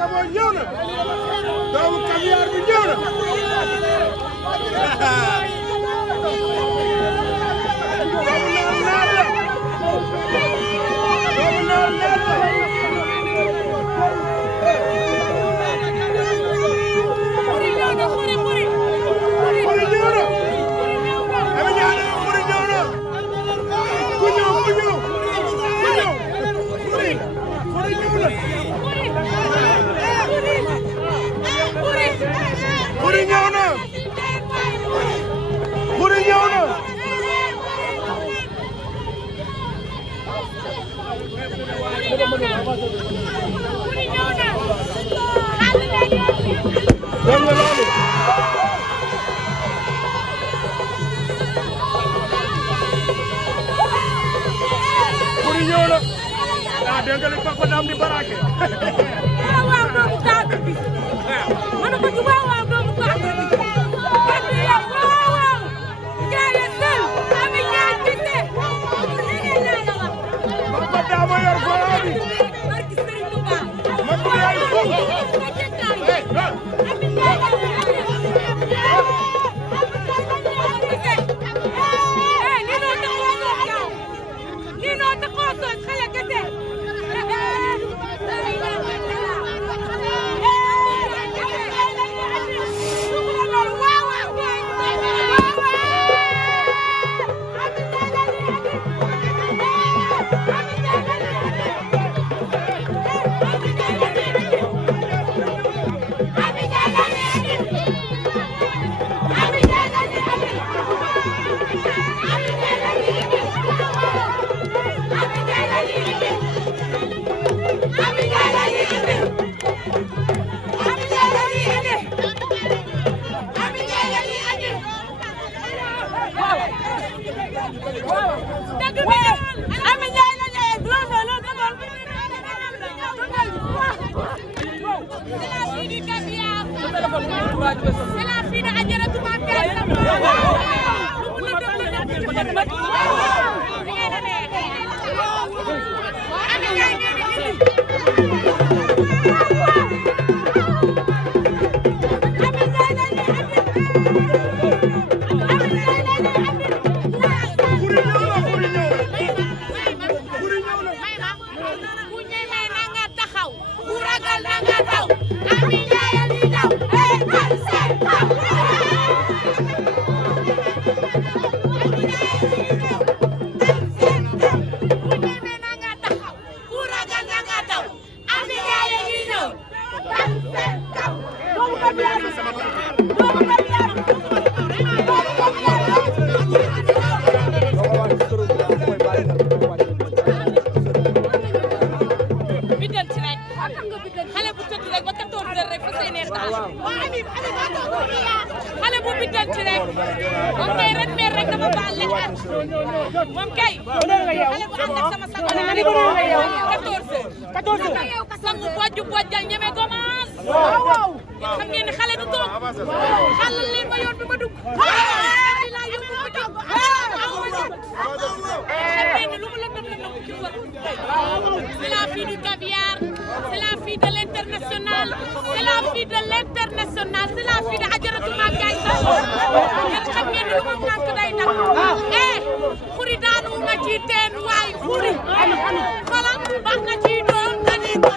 Savon ñëw na doomu caviar bi ñëw na Dengali Papa Dam di barake. Waaw doomu tàgg bi. Man ko ci waaw doomu tàgg bi. Waaw. Jaare sel ami ñaan bité. Leneen la wax. Papa Dam yor fara bi. Barki Serigne Touba. Man ko yaay ko. C'est la fille de Adjaratou xale bu biddanti rek moom kay ren meer rek dama baal lekkat moom kay xale bu ànd ak sama sago la 14 sangu bojju bojjal ñeme gomaas waaw xam ngeen ni xale du toog xalal leen ma yoon bi ma dugg la yóbbu ma dugg xam ngeen ni lu mu lëndëm lëndëm ci fa c'est la fille du caviar c'est la fille de l'international c'est la fille de l'international c'est la fille de Adjaratou Magaye Sall ngeen xam ngeen ni lu mu nànk day nag xuri daanu na ci teen waay xuri xoolal baax na ci doom nga ni ko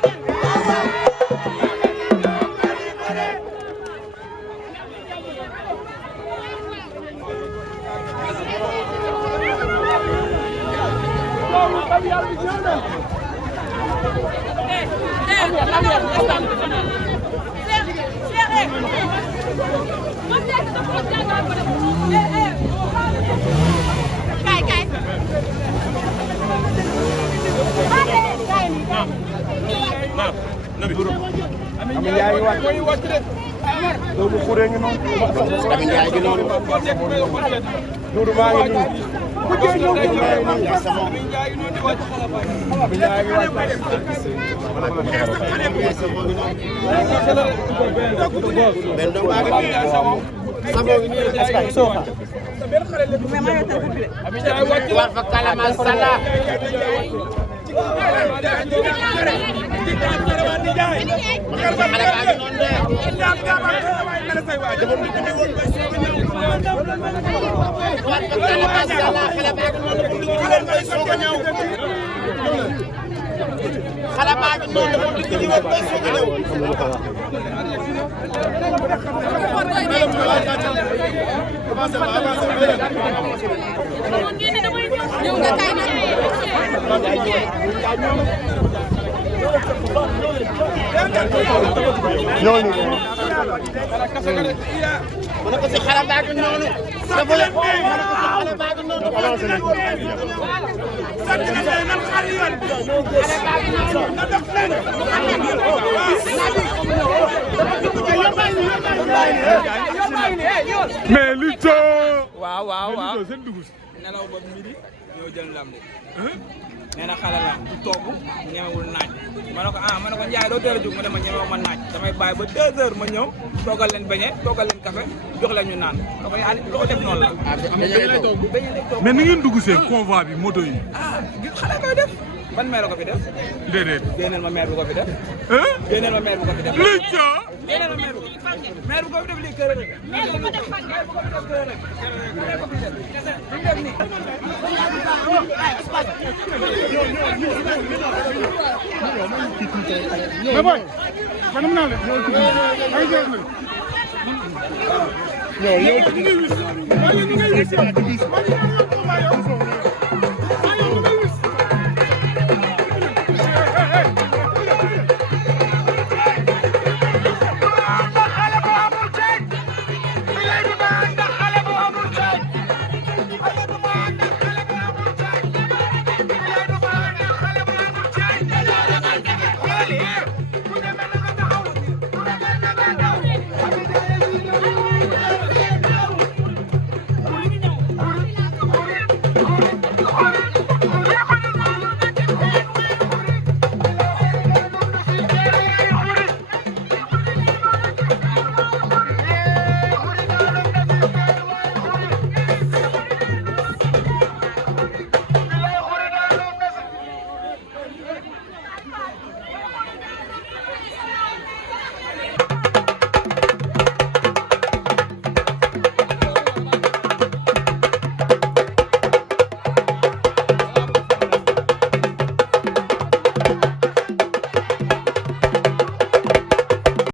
Ami Njaay wàcc doomu xure ngi noonu Ami Njaay gi noonu Duudu maa ngi nii Ami Njaay gi wàcc ben do maa ngi Sabo ngi nii askay sofa Ami Njaay wàcc war fa kalama sala xale baa ngi noonu dafa dikk di woon bay soog a ñëw. ñëw nga kay nag. ñooñu. ma ne ko si xale baa ngi noonu. dafa leen ma ne ko si xale baa ngi noonu. mais li waaw waaw waaw nelaw ba midi ñoo jël lam de nee na xale la du togg ñemewul naaj ma ne ko ma ne ko Ndiaye doo teel a jóg ma ne ma ñemewu ma naaj damay bàyyi ba 2 heures ma ñëw toggal leen beñe toggal leen café jox leen ñu naan da ko yaa loo def noonu la beñe lay togg mais ni ngeen dugg seen convoi bi moto yi. xale koy def ban maire ko fi def déedéet. génneel ma maire bu ko fi def génneel ma maire bu ko fi def li génneel ma maire bu ko fi def lii kër rek maire bu ko def kër rek ko fi def nii mais boy man am naa leen. ay